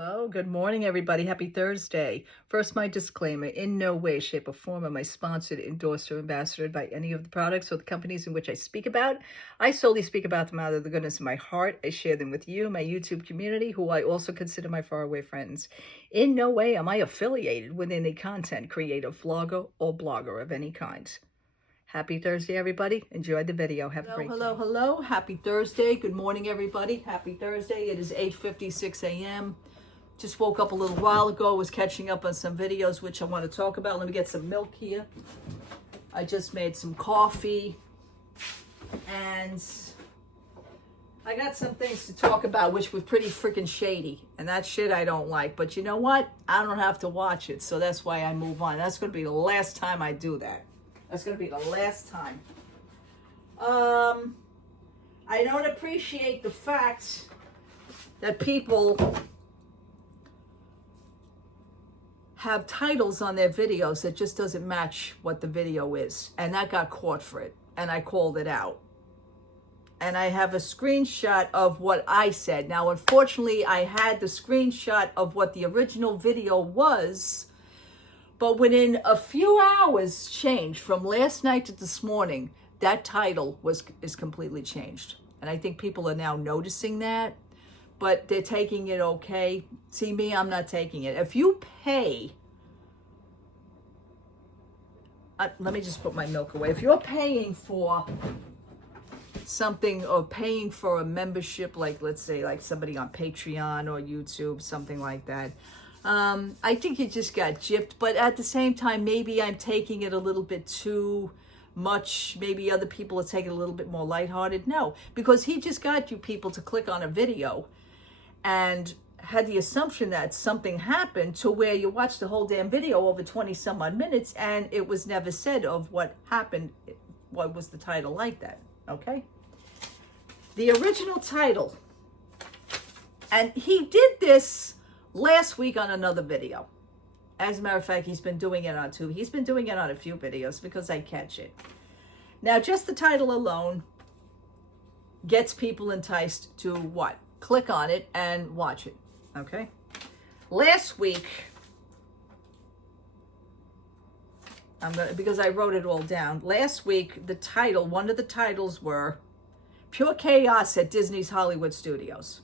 Hello, good morning, everybody. Happy Thursday. First, my disclaimer. In no way, shape, or form am I sponsored, endorsed, or ambassadored by any of the products or the companies in which I speak about. I solely speak about them out of the goodness of my heart. I share them with you, my YouTube community, who I also consider my faraway friends. In no way am I affiliated with any content creator, vlogger, or blogger of any kind. Happy Thursday, everybody. Enjoy the video. Have a great day. Hello. Happy Thursday. Good morning, everybody. Happy Thursday. It is 8:56 a.m. Just woke up a little while ago, was catching up on some videos, which I want to talk about. Let me get some milk here. I just made some coffee, and I got some things to talk about, which were pretty freaking shady, and that shit I don't like. But you know what? I don't have to watch it, so that's why I move on. That's going to be the last time I do that. That's going to be the last time. I don't appreciate the fact that people have titles on their videos that just doesn't match what the video is. And that got caught for it. And I called it out. And I have a screenshot of what I said. Now, unfortunately, I had the screenshot of what the original video was. But within a few hours changed from last night to this morning, that title is completely changed. And I think people are now noticing that. But they're taking it okay. See, me, I'm not taking it. If you pay, let me just put my milk away. If you're paying for something or paying for a membership, like let's say like somebody on Patreon or YouTube, something like that, I think you just got gypped. But at the same time, maybe I'm taking it a little bit too much. Maybe other people are taking it a little bit more lighthearted. No, because he just got you people to click on a video and had the assumption that something happened to where you watched the whole damn video over 20 some odd minutes and it was never said of what happened. What was the title like that? Okay. The original title, and he did this last week on another video. As a matter of fact, he's been doing it on two. He's been doing it on a few videos because I catch it. Now, just the title alone gets people enticed to what? Click on it and watch it, okay? Last week, because I wrote it all down. Last week, the title, one of the titles were Pure Chaos at Disney's Hollywood Studios.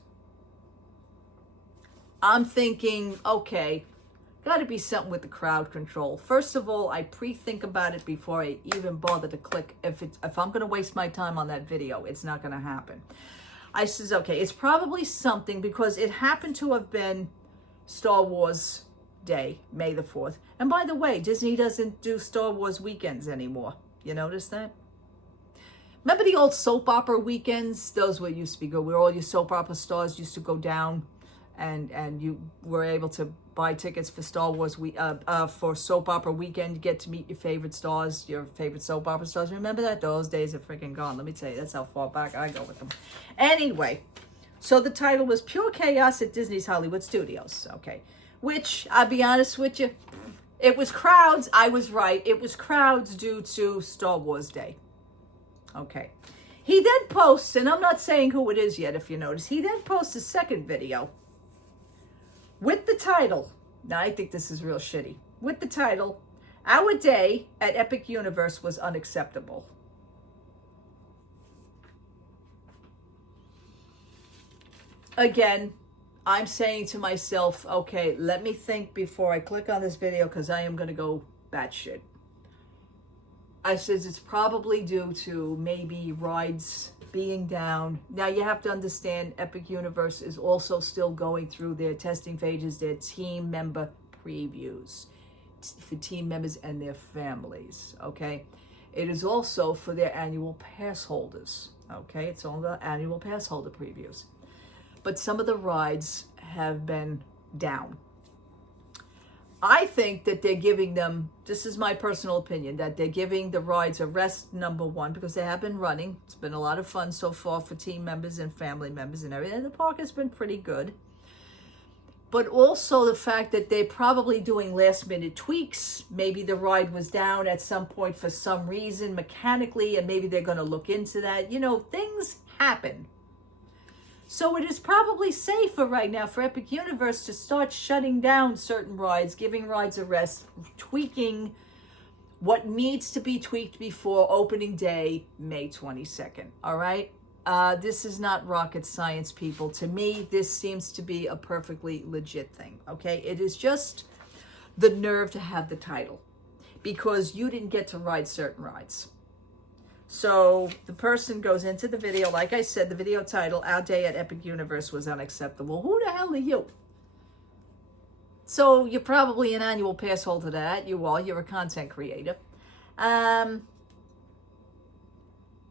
I'm thinking, okay, got to be something with the crowd control. First of all, I pre-think about it before I even bother to click. If I'm going to waste my time on that video, it's not going to happen. I says, okay, it's probably something because it happened to have been Star Wars Day, May the 4th. And by the way, Disney doesn't do Star Wars weekends anymore. You notice that? Remember the old soap opera weekends? Those were used to be good, where all your soap opera stars used to go down and you were able to buy tickets for Star Wars for soap opera weekend. You get to meet your favorite stars, your favorite soap opera stars. Remember that? Those days are freaking gone. Let me tell you, that's how far back I go with them. Anyway, so the title was Pure Chaos at Disney's Hollywood Studios. Okay, which, I'll be honest with you, it was crowds. I was right. It was crowds due to Star Wars Day. Okay. He then posts, and I'm not saying who it is yet if you notice, he then posts a second video with the title, now I think this is real shitty, with the title, Our Day at Epic Universe was Unacceptable. Again, I'm saying to myself, okay, let me think before I click on this video because I am going to go batshit. I says it's probably due to maybe rides being down. Now you have to understand Epic Universe is also still going through their testing phases, their team member previews for team members and their families, okay? It is also for their annual pass holders, okay? It's all the annual pass holder previews. But some of the rides have been down. I think that they're giving them, this is my personal opinion, that they're giving the rides a rest, number one, because they have been running. It's been a lot of fun so far for team members and family members and everything. And the park has been pretty good. But also the fact that they're probably doing last minute tweaks. Maybe the ride was down at some point for some reason mechanically, and maybe they're going to look into that. You know, things happen. So it is probably safer right now for Epic Universe to start shutting down certain rides, giving rides a rest, tweaking what needs to be tweaked before opening day, May 22nd. All right? This is not rocket science, people. To me, this seems to be a perfectly legit thing. Okay? It is just the nerve to have the title because you didn't get to ride certain rides. So the person goes into the video. Like I said, the video title, Our Day at Epic Universe was unacceptable. Who the hell are you? So you're probably an annual pass holder to that. You are. You're a content creator.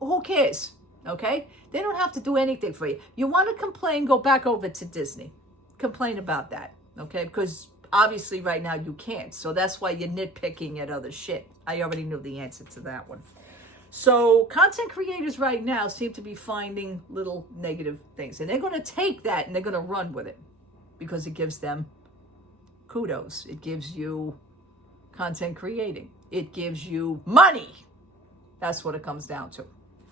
Who cares? Okay? They don't have to do anything for you. You want to complain, go back over to Disney. Complain about that. Okay? Because obviously right now you can't. So that's why you're nitpicking at other shit. I already knew the answer to that one. So content creators right now seem to be finding little negative things. And they're going to take that and they're going to run with it. Because it gives them kudos. It gives you content creating. It gives you money. That's what it comes down to.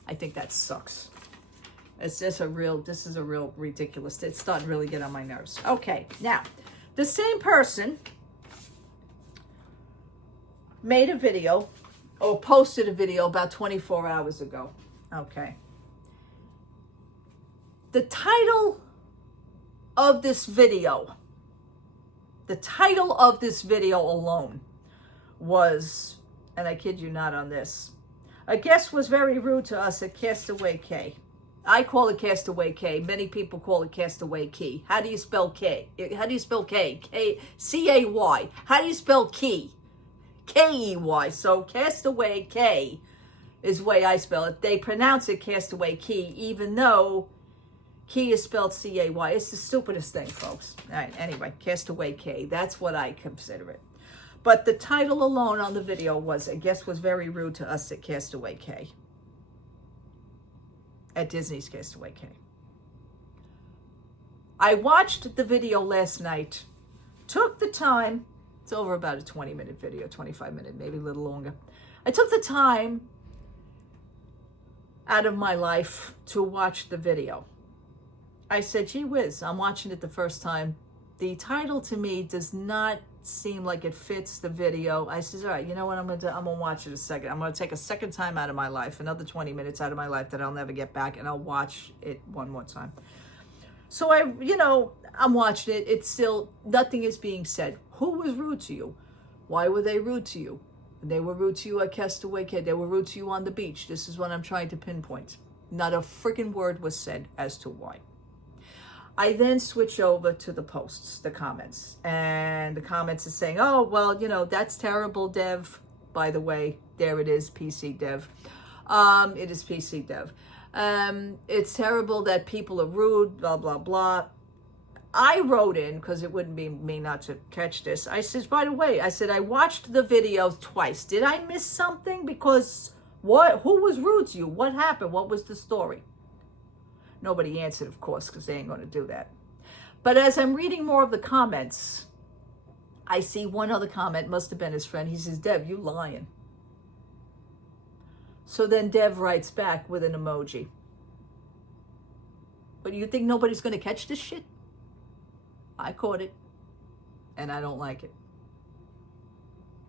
I think that sucks. This is a real ridiculous. It's starting to really get on my nerves. Okay, now, the same person made a video or posted a video about 24 hours ago. Okay. The title of this video alone was, and I kid you not on this, a guest was very rude to us at Castaway K. I call it Castaway K. Many people call it Castaway Key. How do you spell K? How do you spell K? C-A-Y. How do you spell key? K-E-Y. So Castaway K is the way I spell it. They pronounce it Castaway Key, even though Key is spelled C-A-Y. It's the stupidest thing, folks. All right, anyway, Castaway K. That's what I consider it. But the title alone on the video was, a guest was very rude to us at Castaway K. At Disney's Castaway K. I watched the video last night. Took the time. It's over about a 20-minute video, 25-minute, maybe a little longer. I took the time out of my life to watch the video. I said, gee whiz, I'm watching it the first time. The title to me does not seem like it fits the video. I said, all right, you know what I'm going to do? I'm going to watch it a second. I'm going to take a second time out of my life, another 20 minutes out of my life that I'll never get back, and I'll watch it one more time. So I'm watching it. It's still, nothing is being said. Who was rude to you? Why were they rude to you? They were rude to you at Castaway K. They were rude to you on the beach. This is what I'm trying to pinpoint. Not a freaking word was said as to why. I then switch over to the posts, the comments. And the comments are saying, oh, well, that's terrible, Dev. By the way, there it is, PC Dev. It is PC Dev. It's terrible that people are rude, blah, blah, blah. I wrote in, because it wouldn't be me not to catch this. I said, by the way, I watched the video twice. Did I miss something? Because who was rude to you? What happened? What was the story? Nobody answered, of course, because they ain't going to do that. But as I'm reading more of the comments, I see one other comment, must have been his friend. He says, Dev, you lying. So then Dev writes back with an emoji. But you think nobody's going to catch this shit? I caught it, and I don't like it.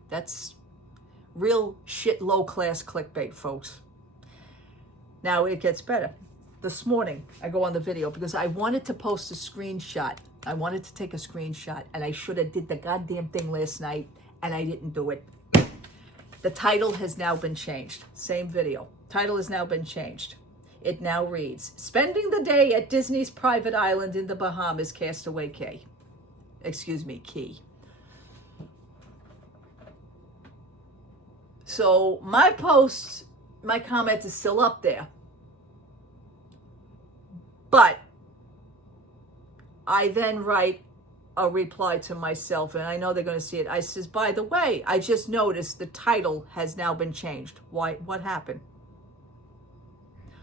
That's real shit, low-class clickbait, folks. Now it gets better. This morning, I go on the video because I wanted to post a screenshot. I wanted to take a screenshot, and I should have did the goddamn thing last night, and I didn't do it. The title has now been changed. Same video. Title has now been changed. It now reads, Spending the Day at Disney's Private Island in the Bahamas, Castaway K. Excuse me, Key. So my post, my comment is still up there. But I then write a reply to myself, and I know they're going to see it. I says, by the way, I just noticed the title has now been changed. Why? What happened?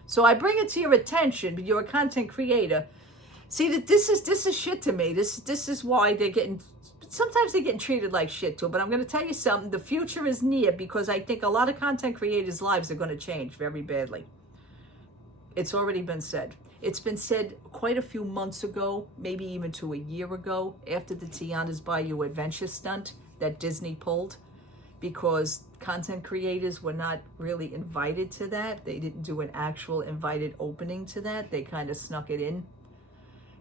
So I bring it to your attention, but you're a content creator. See, that this is shit to me. This is why they're getting, sometimes they're getting treated like shit too. But I'm going to tell you something. The future is near because I think a lot of content creators' lives are going to change very badly. It's already been said. It's been said quite a few months ago, maybe even to a year ago, after the Tiana's Bayou Adventure stunt that Disney pulled, because content creators were not really invited to that. They didn't do an actual invited opening to that. They kind of snuck it in.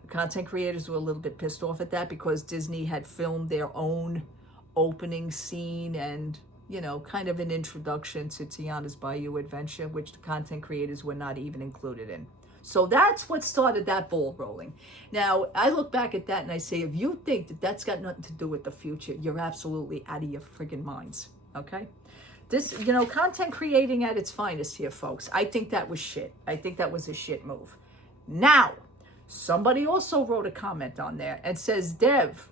Content creators were a little bit pissed off at that because Disney had filmed their own opening scene and, you know, kind of an introduction to Tiana's Bayou Adventure, which the content creators were not even included in. So that's what started that ball rolling. Now, I look back at that and I say, if you think that that's got nothing to do with the future, you're absolutely out of your friggin' minds, okay? This, you know, content creating at its finest here, folks. I think that was shit. I think that was a shit move. Now, somebody also wrote a comment on there and says, Dev,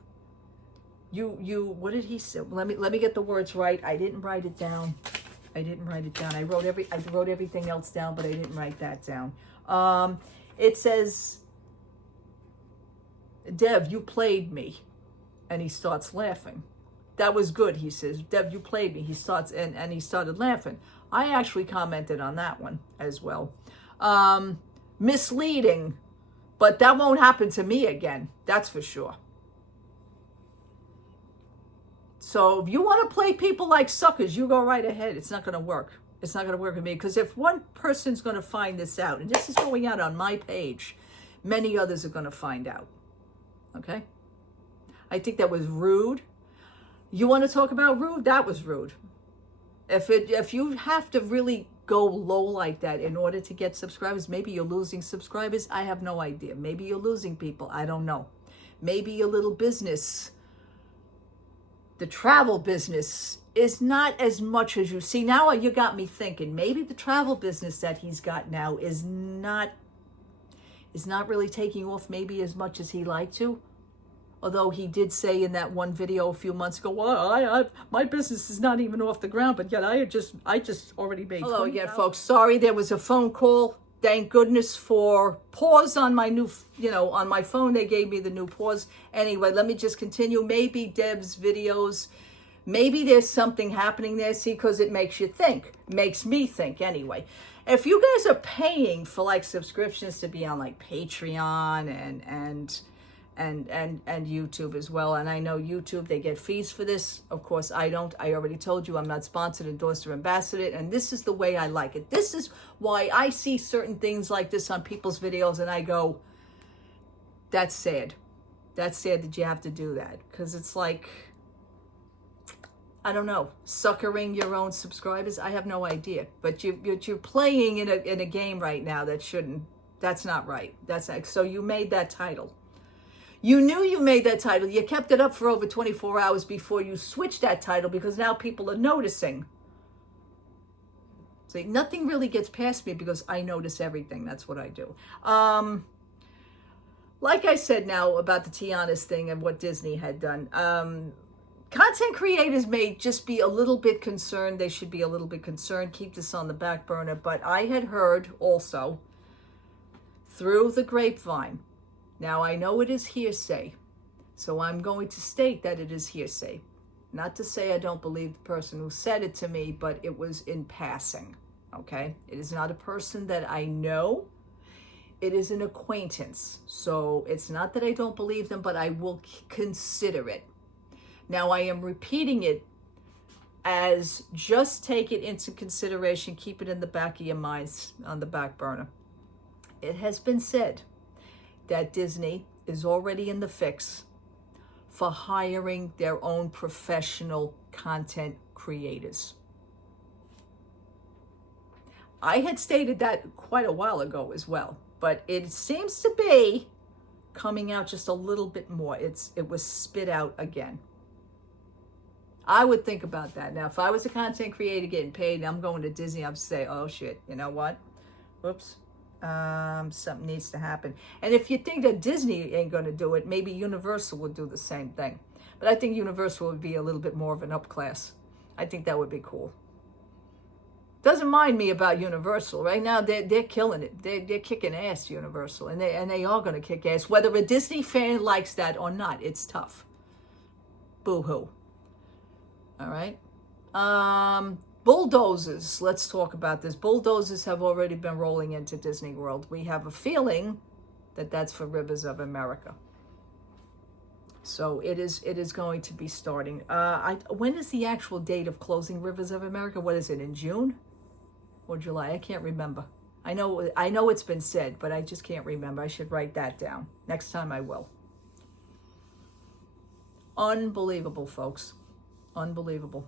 you, what did he say? Let me get the words right. I didn't write it down. I wrote everything else down, but I didn't write that down. It says, Dev, you played me. And he starts laughing. That was good, he says. Dev, you played me. He starts, and he started laughing. I actually commented on that one as well. Misleading, but that won't happen to me again. That's for sure. So if you want to play people like suckers, you go right ahead. It's not going to work. It's not going to work with me, because if one person's going to find this out, and this is going out on my page, many others are going to find out. Okay? I think that was rude. You want to talk about rude? That was rude. If you have to really go low like that in order to get subscribers, maybe you're losing subscribers. I have no idea. Maybe you're losing people. I don't know. Maybe your little business, the travel business, is not as much as you see. Now you got me thinking, maybe the travel business that he's got now is not really taking off maybe as much as he liked to. Although he did say in that one video a few months ago, well, my business is not even off the ground, but yet I just already made. Hello again, folks. Sorry, there was a phone call. Thank goodness for pause on my new, on my phone. They gave me the new pause. Anyway, let me just continue. Maybe Deb's videos, maybe there's something happening there. See, because it makes you think. Makes me think anyway. If you guys are paying for like subscriptions to be on like Patreon and YouTube as well, and I know YouTube, they get fees for this. Of course, I don't. I already told you I'm not sponsored, endorsed, or ambassador, and this is the way I like it. This is why I see certain things like this on people's videos and I go, that's sad. That's sad that you have to do that, because it's like, I don't know, suckering your own subscribers. I have no idea, but you're playing in a game right now that shouldn't. That's not right. That's not, so you made that title. You knew you made that title. You kept it up for over 24 hours before you switched that title, because now people are noticing. See, nothing really gets past me because I notice everything. That's what I do. Like I said now about the Tiana's thing and what Disney had done. Content creators may just be a little bit concerned. They should be a little bit concerned. Keep this on the back burner. But I had heard also through the grapevine. Now, I know it is hearsay, so I'm going to state that it is hearsay. Not to say I don't believe the person who said it to me, but it was in passing, okay? It is not a person that I know. It is an acquaintance. So it's not that I don't believe them, but I will consider it. Now, I am repeating it as just take it into consideration, keep it in the back of your minds on the back burner. It has been said that Disney is already in the fix for hiring their own professional content creators. I had stated that quite a while ago as well, but it seems to be coming out just a little bit more. It was spit out again. I would think about that. Now, if I was a content creator getting paid and I'm going to Disney, I'd say, oh shit, you know what? Whoops. Something needs to happen. And if you think that Disney ain't going to do it, maybe Universal would do the same thing. But I think Universal would be a little bit more of an up class. I think that would be cool. Doesn't mind me about Universal. Right now, they're killing it. They're kicking ass, Universal. And they are going to kick ass. Whether a Disney fan likes that or not, it's tough. Boo-hoo. All right? Bulldozers. Let's talk about this. Bulldozers have already been rolling into Disney World. We have a feeling that that's for Rivers of America. So it is going to be starting. When is the actual date of closing Rivers of America? What is it, in June or July? I can't remember. I know it's been said, but I just can't remember. I should write that down. Next time I will. Unbelievable, folks. Unbelievable.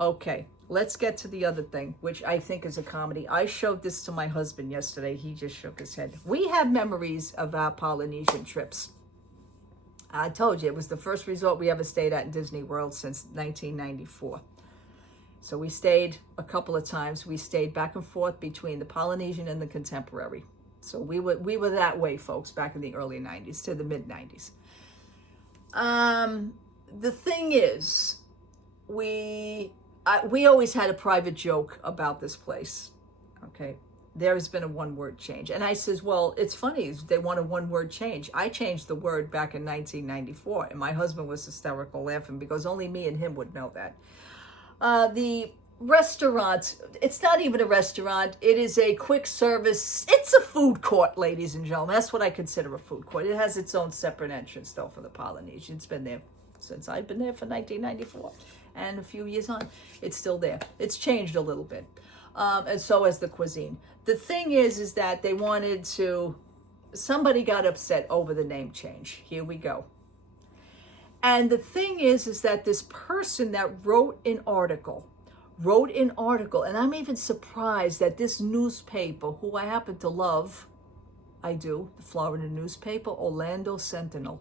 Okay, let's get to the other thing, which I think is a comedy. I showed this to my husband yesterday. He just shook his head. We have memories of our Polynesian trips. I told you, it was the first resort we ever stayed at in Disney World since 1994. So we stayed a couple of times. We stayed back and forth between the Polynesian and the Contemporary. So we were that way, folks, back in the early 90s to the mid 90s. The thing is, we always had a private joke about this place. Okay. There has been a one-word change. And I says, well, it's funny. They want a one-word change. I changed the word back in 1994. And my husband was hysterical laughing because only me and him would know that. The restaurant, it's not even a restaurant. It is a quick service. It's a food court, ladies and gentlemen. That's what I consider a food court. It has its own separate entrance, though, for the Polynesian. It's been there since I've been there for 1994. And a few years on, it's still there. It's changed a little bit. And so has the cuisine. The thing is that they wanted to, somebody got upset over the name change. Here we go. And the thing is that this person that wrote an article, and I'm even surprised that this newspaper, who I happen to love, I do, the Florida newspaper, Orlando Sentinel.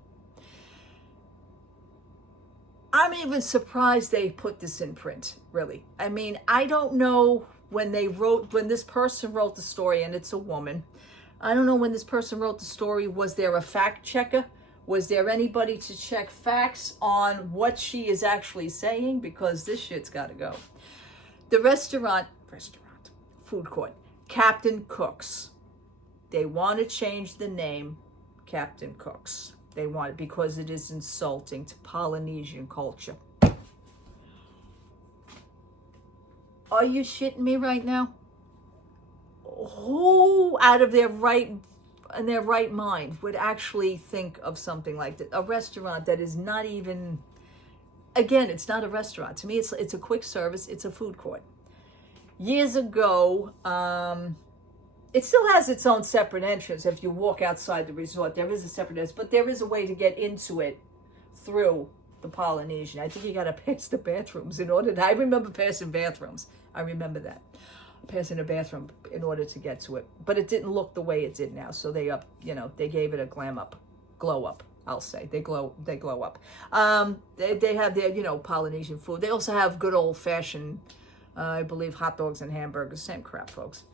I'm even surprised they put this in print, really. I mean, I don't know when this person wrote the story, and it's a woman. I don't know when this person wrote the story. Was there a fact checker? Was there anybody to check facts on what she is actually saying? Because this shit's got to go. The restaurant, food court, Captain Cook's. They want to change the name Captain Cook's. They want it because it is insulting to Polynesian culture. Are you shitting me right now? Who out of their right mind would actually think of something like that? A restaurant that is not even, again, it's not a restaurant. To me, it's a quick service. It's a food court. Years ago, it still has its own separate entrance. If you walk outside the resort, there is a separate entrance, but there is a way to get into it through the Polynesian. I think you got to pass the bathrooms in order to, I remember passing bathrooms. I remember that. Passing a bathroom in order to get to it. But it didn't look the way it did now. So they gave it a glow up, I'll say. They glow up. They have their, Polynesian food. They also have good old fashioned, I believe, hot dogs and hamburgers. Same crap, folks.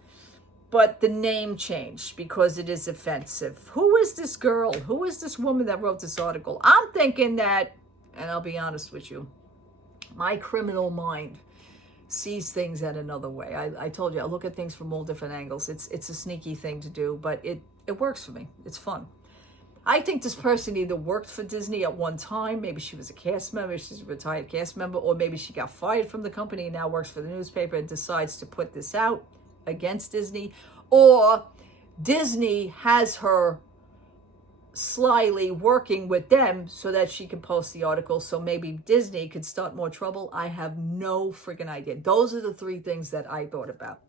But the name changed because it is offensive. Who is this girl? Who is this woman that wrote this article? I'm thinking that, and I'll be honest with you, my criminal mind sees things at another way. I told you, I look at things from all different angles. It's a sneaky thing to do, but it works for me. It's fun. I think this person either worked for Disney at one time, maybe she was a cast member, she's a retired cast member, or maybe she got fired from the company and now works for the newspaper and decides to put this out against Disney, or Disney has her slyly working with them so that she can post the article, so maybe Disney could start more trouble. I have no freaking idea. Those are the three things that I thought about.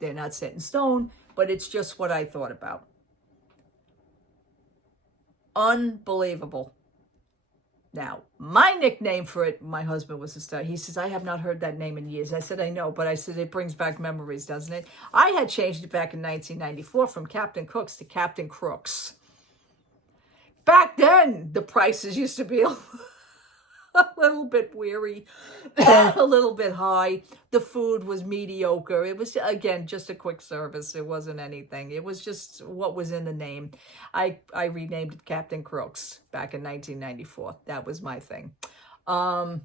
They're not set in stone, but it's just what I thought about. Unbelievable. Now, my nickname for it, my husband was a star. He says, I have not heard that name in years. I said, I know, but I said, it brings back memories, doesn't it? I had changed it back in 1994 from Captain Cook's to Captain Crooks. Back then, the prices used to be a little bit weary, a little bit high. The food was mediocre. It was, again, just a quick service. It wasn't anything. It was just what was in the name. I renamed it Captain Crooks back in 1994. That was my thing. But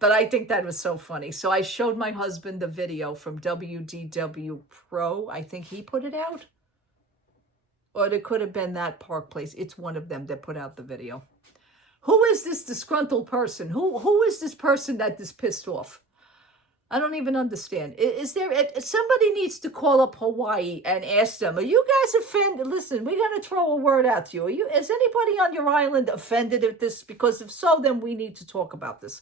I think that was so funny. So I showed my husband the video from WDW Pro. I think he put it out. Or it could have been that Park Place. It's one of them that put out the video. Who is this disgruntled person? Who is this person that is pissed off? I don't even understand. Is there, somebody needs to call up Hawaii and ask them, are you guys offended? Listen, we're going to throw a word out to you. Is anybody on your island offended at this? Because if so, then we need to talk about this.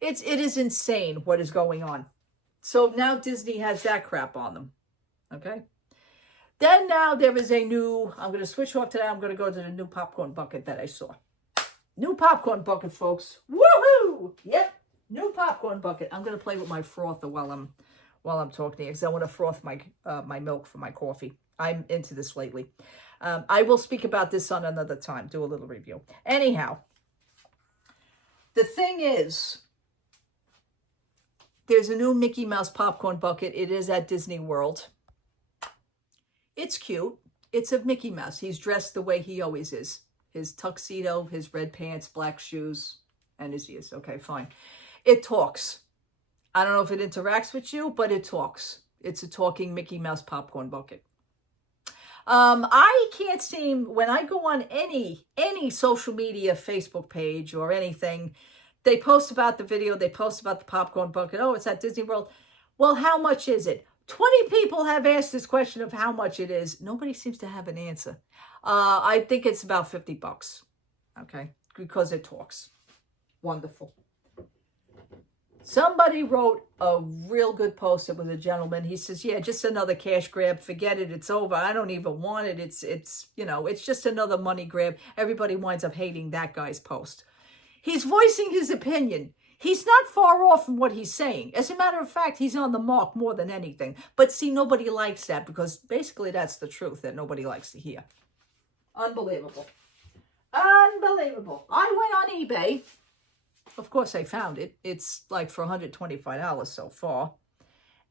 It is insane what is going on. So now Disney has that crap on them. Okay. Then now there is a new, I'm going to switch off to that. I'm going to go to the new popcorn bucket that I saw. New popcorn bucket, folks. Woohoo! Yep. New popcorn bucket. I'm going to play with my frother while I'm talking because I want to froth my my milk for my coffee. I'm into this lately. I will speak about this on another time. Do a little review. Anyhow, the thing is, there's a new Mickey Mouse popcorn bucket. It is at Disney World. It's cute. It's a Mickey Mouse. He's dressed the way he always is. His tuxedo, his red pants, black shoes, and his ears. Okay, fine. It talks. I don't know if it interacts with you, but it talks. It's a talking Mickey Mouse popcorn bucket. I can't seem, when I go on any social media, Facebook page or anything, they post about the video, they post about the popcorn bucket. Oh, it's at Disney World. Well, how much is it? 20 people have asked this question of how much it is. Nobody seems to have an answer. I think it's about $50. Okay, because it talks. Wonderful. Somebody wrote a real good post. It was a gentleman. He says, yeah, just another cash grab. Forget it. It's over. I don't even want it. It's you know, it's just another money grab. Everybody winds up hating that guy's post. He's voicing his opinion. He's not far off from what he's saying. As a matter of fact, he's on the mark more than anything. But see, nobody likes that because basically that's the truth that nobody likes to hear. Unbelievable. Unbelievable. I went on eBay. Of course, I found it. It's like for $125 so far.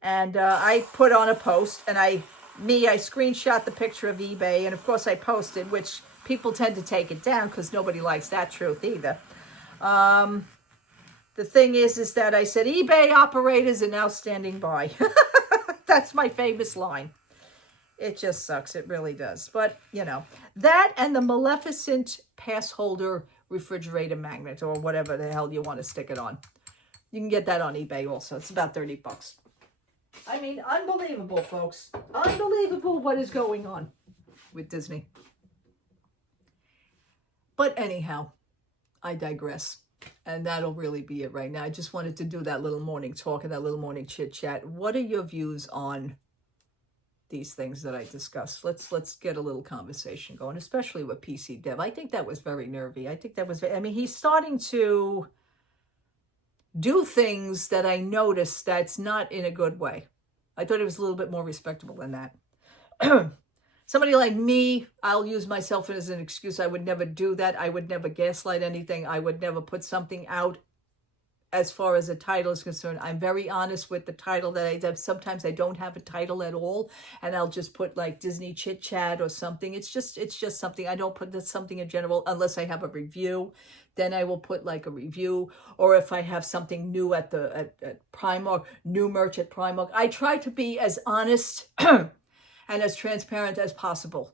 And I put on a post, and I screenshot the picture of eBay, and of course I posted, which people tend to take it down because nobody likes that truth either. The thing is that I said, eBay operators are now standing by. That's my famous line. It just sucks. It really does. But, you know, that and the Maleficent pass holder refrigerator magnet or whatever the hell you want to stick it on. You can get that on eBay also. It's about $30. I mean, unbelievable, folks. Unbelievable what is going on with Disney. But anyhow, I digress. And that'll really be it right now. I just wanted to do that little morning talk and that little morning chit chat. What are your views on these things that I discussed? Let's get a little conversation going, especially with PC Dev. I think that was very nervy. I think that was, I mean, he's starting to do things that I noticed that's not in a good way. I thought it was a little bit more respectable than that. Somebody like me, I'll use myself as an excuse. I would never do that. I would never gaslight anything. I would never put something out as far as a title is concerned. I'm very honest with the title that I have. Sometimes I don't have a title at all, and I'll just put like Disney Chit Chat or something. It's just something. I don't put something in general unless I have a review. Then I will put like a review, or if I have something new at Primark, new merch at Primark. I try to be as honest and as transparent as possible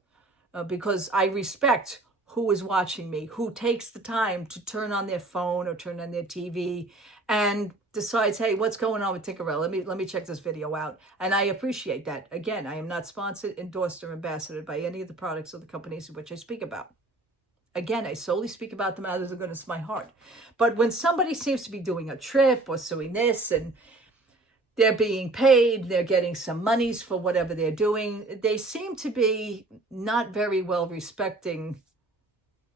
because I respect who is watching me, who takes the time to turn on their phone or turn on their TV and decides, hey, what's going on with Tinkerell? Let me check this video out. And I appreciate that. Again, I am not sponsored, endorsed, or ambassador by any of the products or the companies in which I speak about. Again, I solely speak about them out of the goodness of my heart. But when somebody seems to be doing a trip or doing this and they're being paid, they're getting some monies for whatever they're doing, they seem to be not very well respecting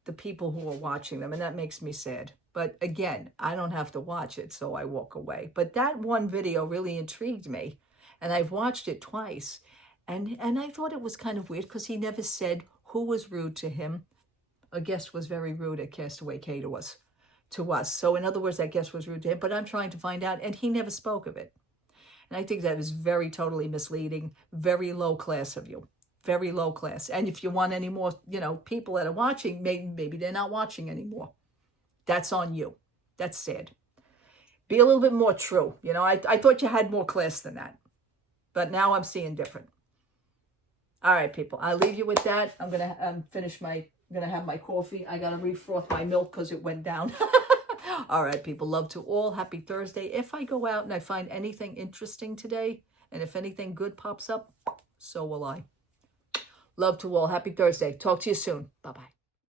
the people who are watching them, and that makes me sad. But again, I don't have to watch it, so I walk away. But that one video really intrigued me, and I've watched it twice, and I thought it was kind of weird because he never said who was rude to him. A guest was very rude at Castaway Cay to us. So in other words, that guest was rude to him, but I'm trying to find out, and he never spoke of it. And I think that is very totally misleading, very low class of you. Very low class. And if you want any more, people that are watching, maybe they're not watching anymore. That's on you. That's sad. Be a little bit more true. I thought you had more class than that. But now I'm seeing different. All right, people. I'll leave you with that. I'm going to have my coffee. I got to refroth my milk because it went down. All right, people. Love to all. Happy Thursday. If I go out and I find anything interesting today, and if anything good pops up, so will I. Love to all. Happy Thursday. Talk to you soon. Bye-bye.